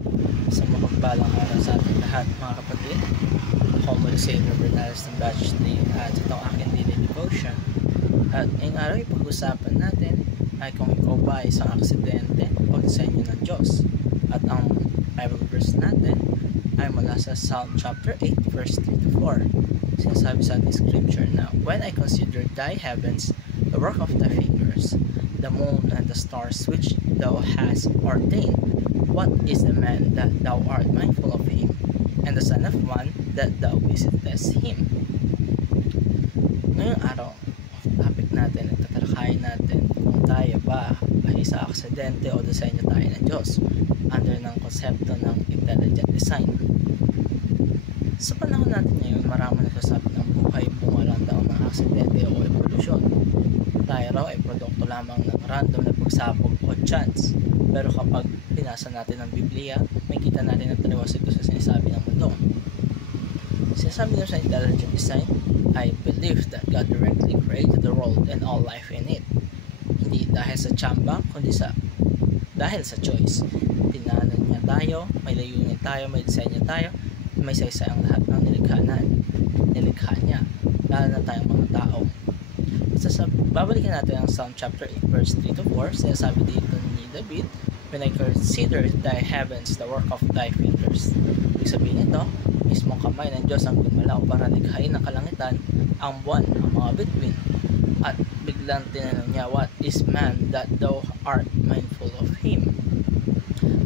Sa mapagpalang araw sa ating lahat mga kapatid. Ako muli si Bernales ng Batch 3 at itong aking daily devotion. At ngayong araw ipag-usapan natin ay kung ikaw ba ay isang aksidente o disenyo ng Diyos. At ang Bible verse natin ay mula sa Psalm chapter 8 verse 3 to 4. Sinasabi sa ating scripture na, "When I consider thy heavens, the work of thy fingers, the moon and the stars which thou hast ordained, what is the man that thou art mindful of him, and the son of man that thou visitest him?" Ngayong araw, topic natin at tatalakayin natin kung tayo ba ay sa aksidente o disenyo tayo ng Diyos under ng konsepto ng intelligent design. Sa panahon natin ngayon, maraming nagsasabi ng buhay bunga lang daw ng aksidente o evolusyon. Tayo raw ay produkto lamang ng random na pagsabog o chance. Pero kapag binasa natin ang Biblia, may kita natin ang taliwas ito sa sinasabi ng mundo. Sinasabi nyo sa intelligent design, "I believe that God directly created the world and all life in it." Hindi dahil sa tsamba, kundi dahil sa choice. Tinanan niya tayo, may layunin tayo, may disenyo tayo, may saysay ang lahat ng nilikha niya, lalo na tayong mga tao. Babalikan natin ang Psalm chapter 8 verse 3 to 4. Sinasabi dito ni David, "When I consider thy heavens, the work of thy fingers." Ibig sabihin nito, mismong kamay ng Diyos ang gumalaw para likhain ng kalangitan, ang buwan, ang mga bituin. At biglang tinanong niya, "What is man that thou art mindful of him?"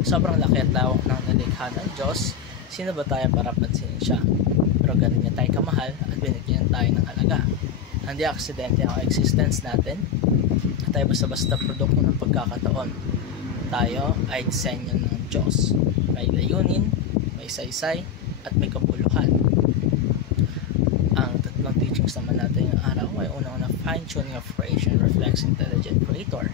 Sobrang laki at lawak ng nilikha ng Diyos. Sino ba tayo para pansinin siya? Pero ganun niya tayo kamahal at binigyan tayo ng halaga. Hindi aksidente ang existence natin. Tayo basta-basta produkto ng pagkakataon. Tayo ay disenyo ng Diyos. May layunin, may saysay, at may kapuluhan. Ang tatlong teachings naman natin yung araw ay unang-una, fine-tuning of creation reflects intelligent creator.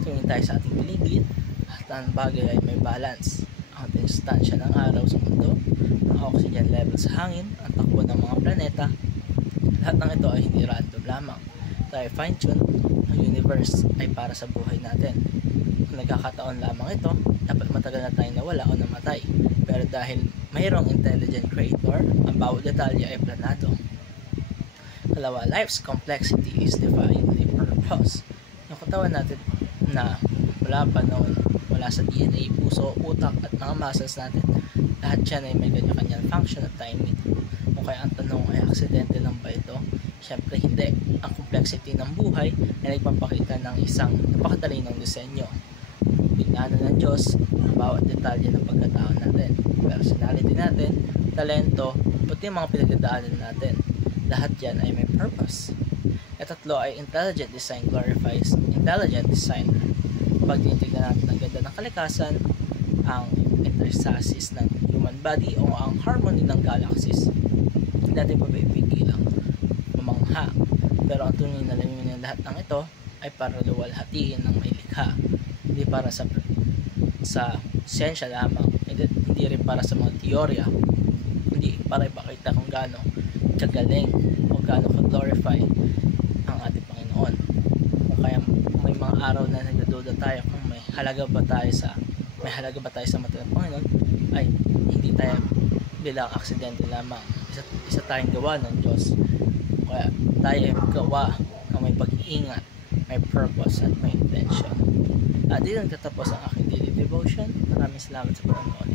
Tingin tayo sa ating paligid at ang bagay ay may balance. Ang distansya ng araw sa mundo, ang oxygen level sa hangin, ang takbo ng mga planeta, lahat ng ito ay hindi random lamang. Tayo fine-tune, ang universe ay para sa buhay natin. Kung nagkakataon lamang ito, dapat matagal na tayong nawala o namatay. Pero dahil mayroong intelligent creator, ang bawat detalye ay planado. Dalawa, life's complexity is divinely purpose. Yung katawan natin na mula pa noon, mula sa DNA, puso, utak at mga muscles natin, lahat yan ay may kanya-kanyang function at timing. Kung kaya ang tanong ay aksidente lang ba ito? Siyempre hindi. Ang complexity ng buhay ay nagpapakita ng isang napakatalinong disenyo. Biglaan ng Diyos ang bawat detalye ng pagkatao natin, personality natin, talento, pati mga pinagdadaanan natin. Lahat yan ay may purpose. At tatlo ay intelligent design glorifies intelligent designer. Pag tinitignan natin ang ganda ng kalikasan, ang interstices ng human body o ang harmony ng galaxies, hindi natin papipigilang mamangha. Pero ang tunay na layunin ng lahat ng ito ay para luwalhatiin ng may likha. Hindi para sa siyensya lamang, hindi rin para sa mga teorya, hindi para ipakita kung gaano kagaling o gaano ka-glorify ang ating Panginoon. Kung kaya may mga araw na nagdududa tayo kung may halaga ba tayo sa mata ng Panginoon, ay hindi tayo bilang aksidente lamang. Isa tayong gawa ng Diyos. Kaya tayo ay gawa ng may pag-iingat, may purpose at may intention. At dito nagtatapos ang aking daily devotion. Maraming salamat sa panonood.